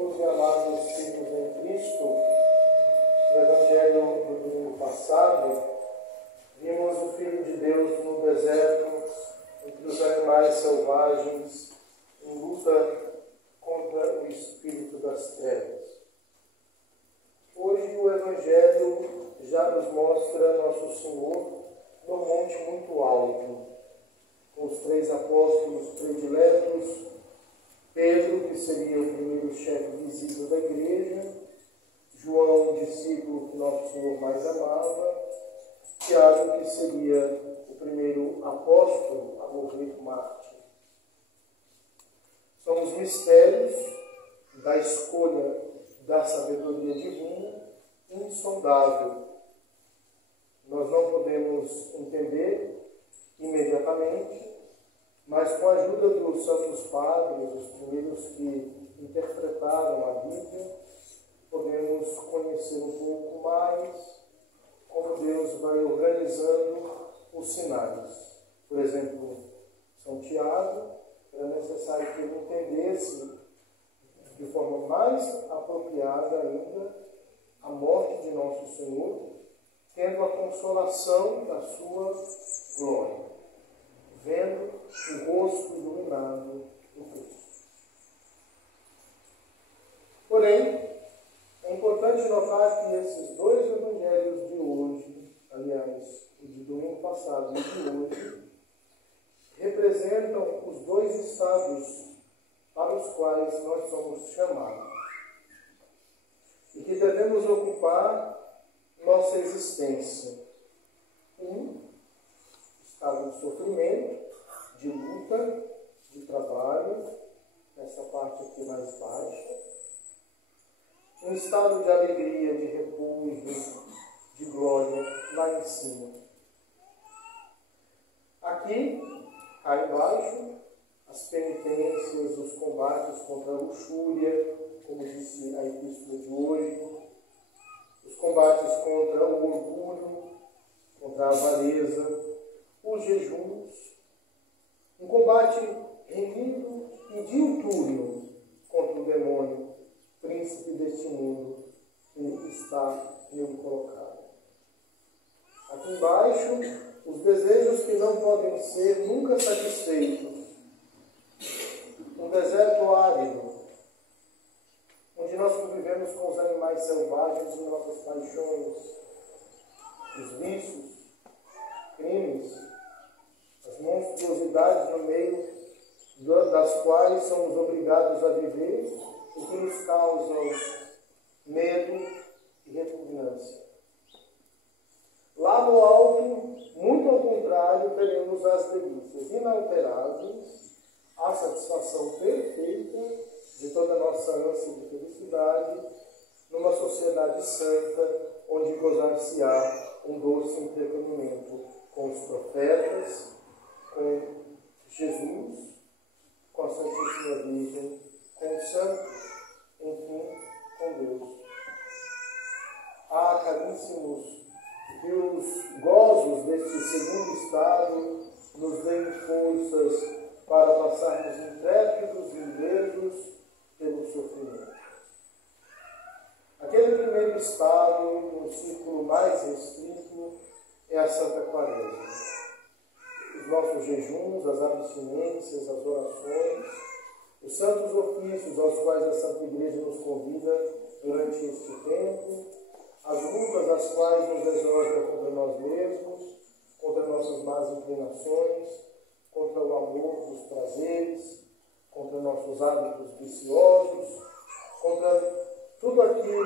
Caríssimos e amados filhos em Cristo, no Evangelho do domingo passado, vimos o Filho de Deus no deserto, entre os animais selvagens, em luta contra o espírito das trevas. Hoje o Evangelho já nos mostra Nosso Senhor num monte muito alto, com os 3 apóstolos prediletos, Pedro, que seria o primeiro chefe visível da igreja, João, o discípulo que Nosso Senhor mais amava, Tiago, que seria o primeiro apóstolo a morrer mártir. São os mistérios da escolha da sabedoria divina, insondável. Nós não podemos entender imediatamente, mas com a ajuda dos santos padres, os primeiros que interpretaram a Bíblia, podemos conhecer um pouco mais como Deus vai organizando os sinais. Por exemplo, São Tiago, era necessário que ele entendesse de forma mais apropriada ainda a morte de Nosso Senhor, tendo a consolação da sua glória, vendo o rosto iluminado do Cristo. Porém, é importante notar que esses 2 evangelhos de hoje, aliás, o de domingo passado e de hoje, representam os 2 estados para os quais nós somos chamados e que devemos ocupar nossa existência. Estado de sofrimento, de luta, de trabalho, essa parte aqui mais baixa. Um estado de alegria, de repouso, de glória, lá em cima. Aqui, cá embaixo, as penitências, os combates contra a luxúria, como disse a epístola de hoje, os combates contra o orgulho, contra a avareza, os jejuns, um combate renhido e diuturno contra o demônio, príncipe deste mundo, que está nele colocado. Aqui embaixo, os desejos que não podem ser nunca satisfeitos. Um deserto árido, onde nós convivemos com os animais selvagens e nossas paixões, os vícios, crimes, as monstruosidades no meio das quais somos obrigados a viver e que nos causam medo e repugnância. Lá no alto, muito ao contrário, teremos as delícias inalteráveis, a satisfação perfeita de toda a nossa ânsia de felicidade, numa sociedade santa, onde gozar-se-á um doce entretenimento com os profetas, com Jesus, com a Santíssima Virgem, com os santos, enfim, com Deus. Caríssimos, que os gozos deste segundo estado nos deem forças para passarmos intrépidos e ilesos pelo sofrimento. Aquele primeiro estado, no círculo mais restrito, é a Santa Quaresma. Os nossos jejuns, as abstinências, as orações, os santos ofícios aos quais a Santa Igreja nos convida durante este tempo, as lutas às quais nos exorta contra nós mesmos, contra nossas más inclinações, contra o amor dos prazeres, contra nossos hábitos viciosos, contra tudo aquilo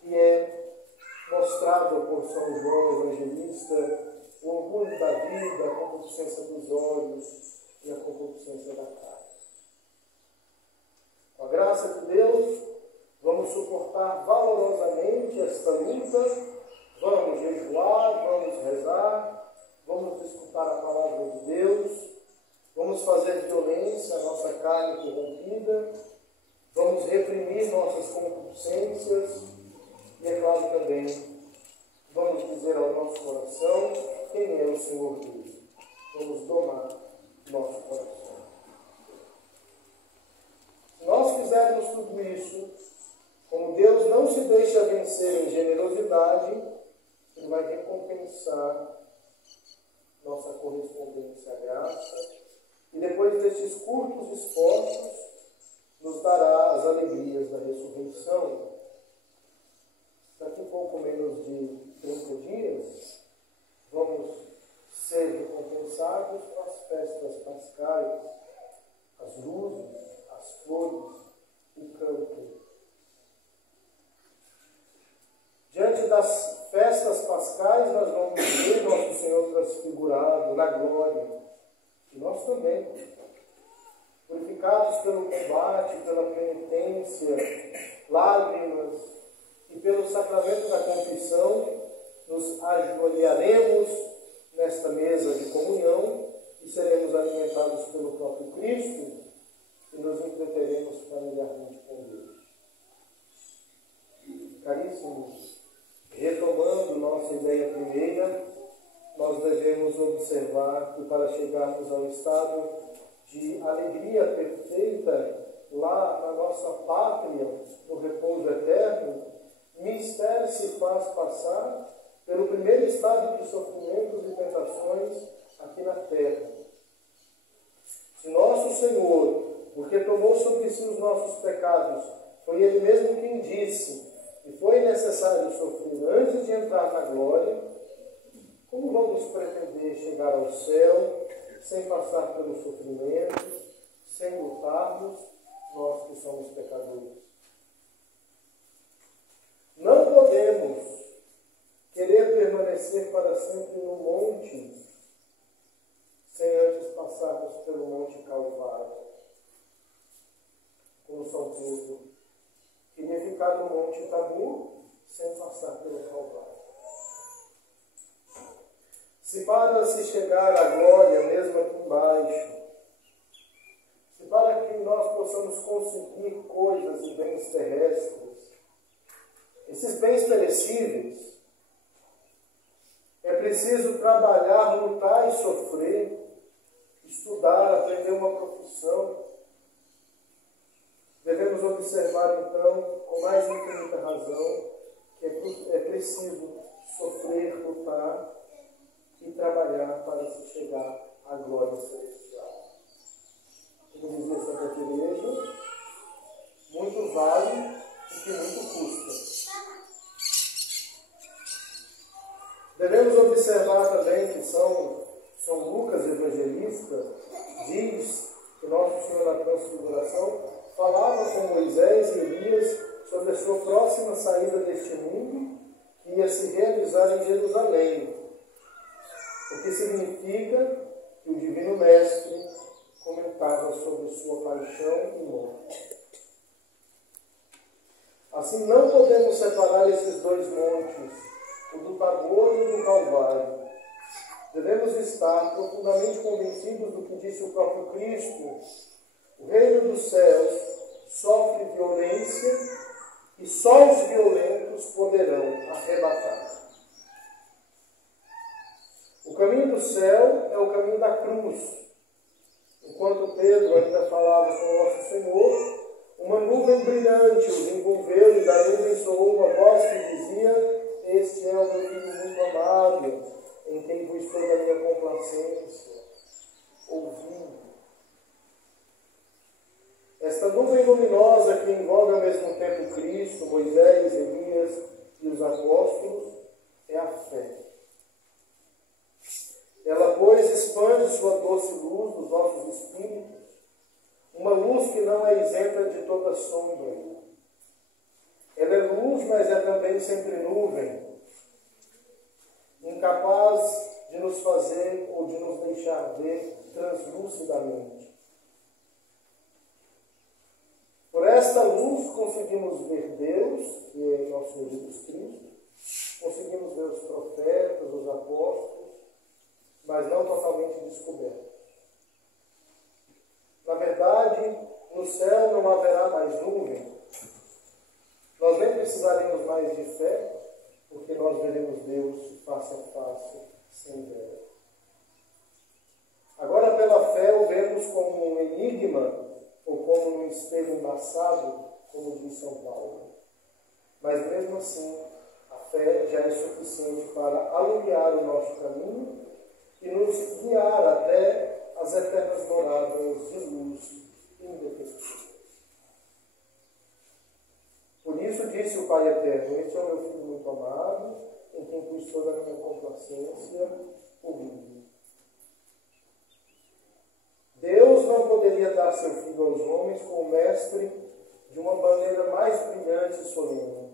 que é mostrado por São João Evangelista, o orgulho da vida, a concupiscência dos olhos e a concupiscência da carne. Com a graça de Deus, vamos suportar valorosamente esta luta, vamos jejuar, vamos rezar, vamos escutar a palavra de Deus, vamos fazer violência à nossa carne corrompida, vamos reprimir nossas concupiscências e, é claro, também vamos dizer ao nosso coração quem é o Senhor Deus. Vamos domar nosso coração. Se nós fizermos tudo isso, como Deus não se deixa vencer em generosidade, Ele vai recompensar nossa correspondência à graça, e depois destes curtos esforços, nos dará as alegrias da ressurreição. Daqui pouco menos de 30 dias, vamos ser recompensados com as festas pascais, as luzes, as flores, o canto. Diante das festas pascais, nós vamos ver nosso Senhor transfigurado na glória. E nós também, purificados pelo combate, pela penitência, lágrimas e pelo sacramento da confissão, nos ajoelharemos nesta mesa de comunhão e seremos alimentados pelo próprio Cristo e nos entreteremos familiarmente com Deus. Caríssimos, retomando nossa ideia primeira, nós devemos observar que para chegarmos ao estado de alegria perfeita lá na nossa pátria, no repouso eterno, mistério se faz passar pelo primeiro estado de sofrimentos e tentações aqui na terra. Se nosso Senhor, porque tomou sobre si os nossos pecados, foi Ele mesmo quem disse que foi necessário sofrer antes de entrar na glória, como vamos pretender chegar ao céu sem passar pelo sofrimento, sem lutarmos, nós que somos pecadores? Não podemos querer permanecer para sempre no monte, sem antes passarmos pelo Monte Calvário. Como São Pedro queria ficar no Monte Tabor, sem passar pelo Calvário. Se para se chegar à glória, mesmo aqui embaixo, se para que nós possamos conseguir coisas e bens terrestres, esses bens perecíveis, é preciso trabalhar, lutar e sofrer, estudar, aprender uma profissão. Devemos observar, então, com mais infinita razão, que é preciso sofrer, lutar e trabalhar para se chegar à glória celestial. Como dizia Santa Teresa, muito vale o que muito custa. Devemos observar também que São Lucas Evangelista diz que Nosso Senhor na Transfiguração falava com Moisés e Elias sobre a sua próxima saída deste mundo, que ia se realizar em Jerusalém. O que significa que o Divino Mestre comentava sobre sua paixão e morte. Assim, não podemos separar esses dois montes, o do Tabor e o do Calvário. Devemos estar profundamente convencidos do que disse o próprio Cristo. O reino dos céus sofre violência e só os violentos poderão arrebatar. O caminho do céu é o caminho da cruz. Enquanto Pedro ainda falava com Nosso Senhor, uma nuvem brilhante os envolveu e da nuvem soou uma voz que dizia: "Este é o meu Filho muito amado, em quem vos toda a minha complacência. Ouvi." Esta nuvem luminosa que envolve ao mesmo tempo Cristo, Moisés, Elias e os apóstolos é a fé. Ela, pois, expande sua doce luz nos nossos espíritos, uma luz que não é isenta de toda sombra. Ela é luz, mas é também sempre nuvem, incapaz de nos fazer ou de nos deixar ver translucidamente. Por esta luz conseguimos ver Deus, que é nosso Senhor Jesus Cristo, conseguimos ver os profetas, os apóstolos, mas não totalmente descobertos. Na verdade, no céu não haverá mais nuvem. Nós nem precisaremos mais de fé, porque nós veremos Deus face a face, sem véu. Agora, pela fé, o vemos como um enigma, ou como um espelho embaçado, como diz São Paulo. Mas mesmo assim, a fé já é suficiente para alumiar o nosso caminho e nos guiar até as eternas moradas de luz indefectível. Por isso disse o Pai Eterno: este é o meu Filho muito amado, em quem pus toda a minha complacência, ouvindo. Deus não poderia dar seu Filho aos homens como mestre de uma maneira mais brilhante e solene.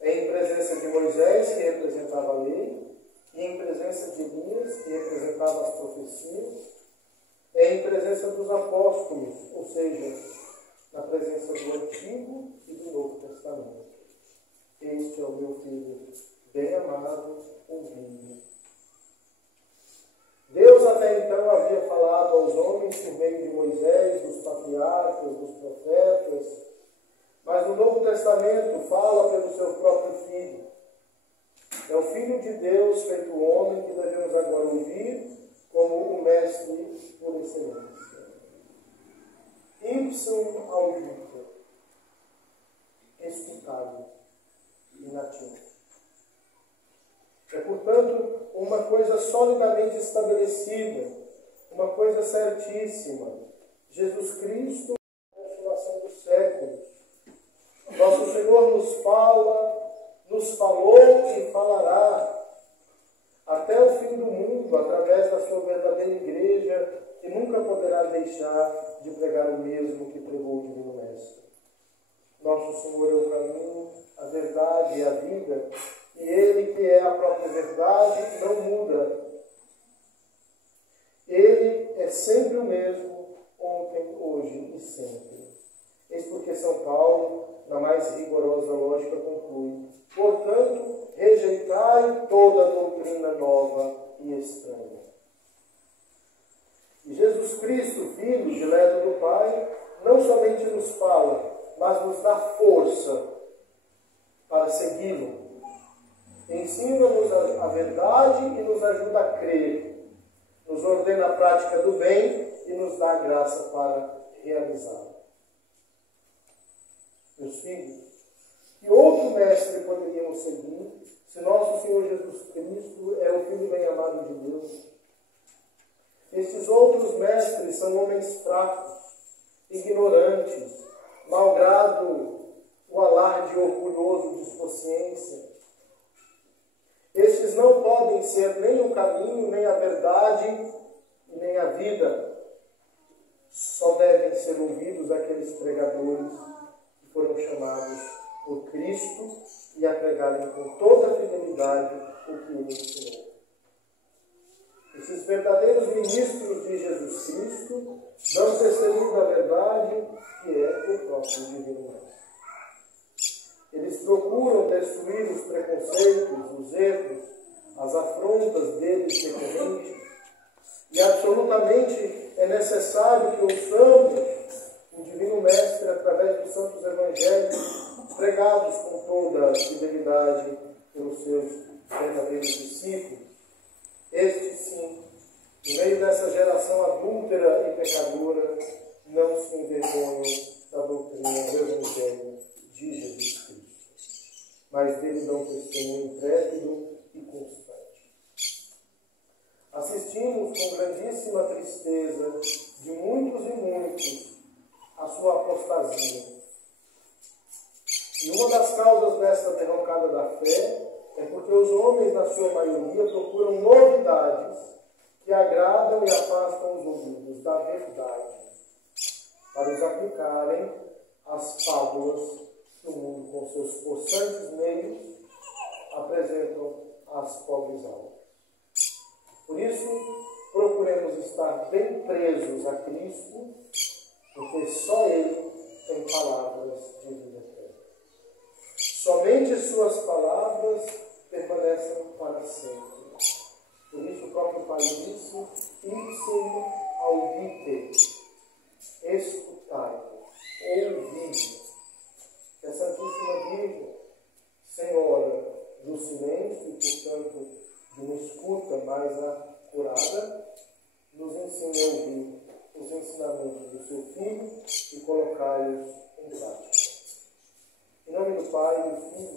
É em presença de Moisés, que representava a lei, e em presença de Elias, que representava as profecias, é em presença dos apóstolos, ou seja, na presença do Antigo e do Novo Testamento. Este é o meu Filho bem amado, ouvindo. Deus até então havia falado aos homens por meio de Moisés, dos patriarcas, dos profetas, mas no Novo Testamento fala pelo seu próprio Filho. É o Filho de Deus feito homem que devemos agora ouvir como o Mestre por excelência. Ipsum audita, escutado, inativo. É, portanto, uma coisa solidamente estabelecida, uma coisa certíssima. Jesus Cristo, na consolação dos séculos. Nosso Senhor nos fala, nos falou e falará até o fim do mundo, através da sua verdadeira igreja, que nunca poderá deixar de pregar o mesmo que pregou o Divino Mestre. Nosso Senhor é o caminho, a verdade e a vida, e Ele, que é a própria verdade, não muda. Ele é sempre o mesmo, ontem, hoje e sempre. Eis porque São Paulo, na mais rigorosa lógica, conclui: portanto, rejeitai toda doutrina nova e estranha. E Jesus Cristo, Filho dileto do Pai, não somente nos fala, mas nos dá força para segui-lo. Ensina-nos a verdade e nos ajuda a crer. Nos ordena a prática do bem e nos dá a graça para realizá-la. Meus filhos, que outro mestre poderíamos seguir se nosso Senhor Jesus Cristo é o Filho bem-amado de Deus? Estes outros mestres são homens fracos, ignorantes, malgrado o alarde orgulhoso de sua ciência. Estes não podem ser nem o caminho, nem a verdade, nem a vida. Só devem ser ouvidos aqueles pregadores que foram chamados por Cristo e a pregarem com toda a fidelidade o que Ele ensinou. Esses verdadeiros ministros de Jesus Cristo dão testemunho da verdade, que é o próprio Divino Mestre. Eles procuram destruir os preconceitos, os erros, as afrontas deles recorrentes, e absolutamente é necessário que ouçamos o Divino Mestre através dos santos evangelhos, pregados com toda a fidelidade pelos seus verdadeiros discípulos. Estes, sim, no meio dessa geração adúltera e pecadora, não se envergonham da doutrina do Evangelho de Jesus Cristo, mas dele dão testemunho intrépido e constante. Assistimos com grandíssima tristeza de muitos e muitos a sua apostasia. E uma das causas dessa derrocada da fé é porque os homens, na sua maioria, procuram novidades que agradam e afastam os ouvidos da verdade, para os aplicarem às fábulas que o mundo, com seus possantes meios, apresentam às pobres almas. Por isso, procuremos estar bem presos a Cristo, porque só Ele tem palavras de vida eterna. Somente suas palavras permanecem para sempre. Por isso o próprio Pai disse: ipsum audite, escutai, ouvide. Que a Santíssima Virgem, Senhora do silêncio e, portanto, de uma escuta mais acurada, nos ensine a ouvir os ensinamentos do seu Filho e colocá-los em Pai, do Filho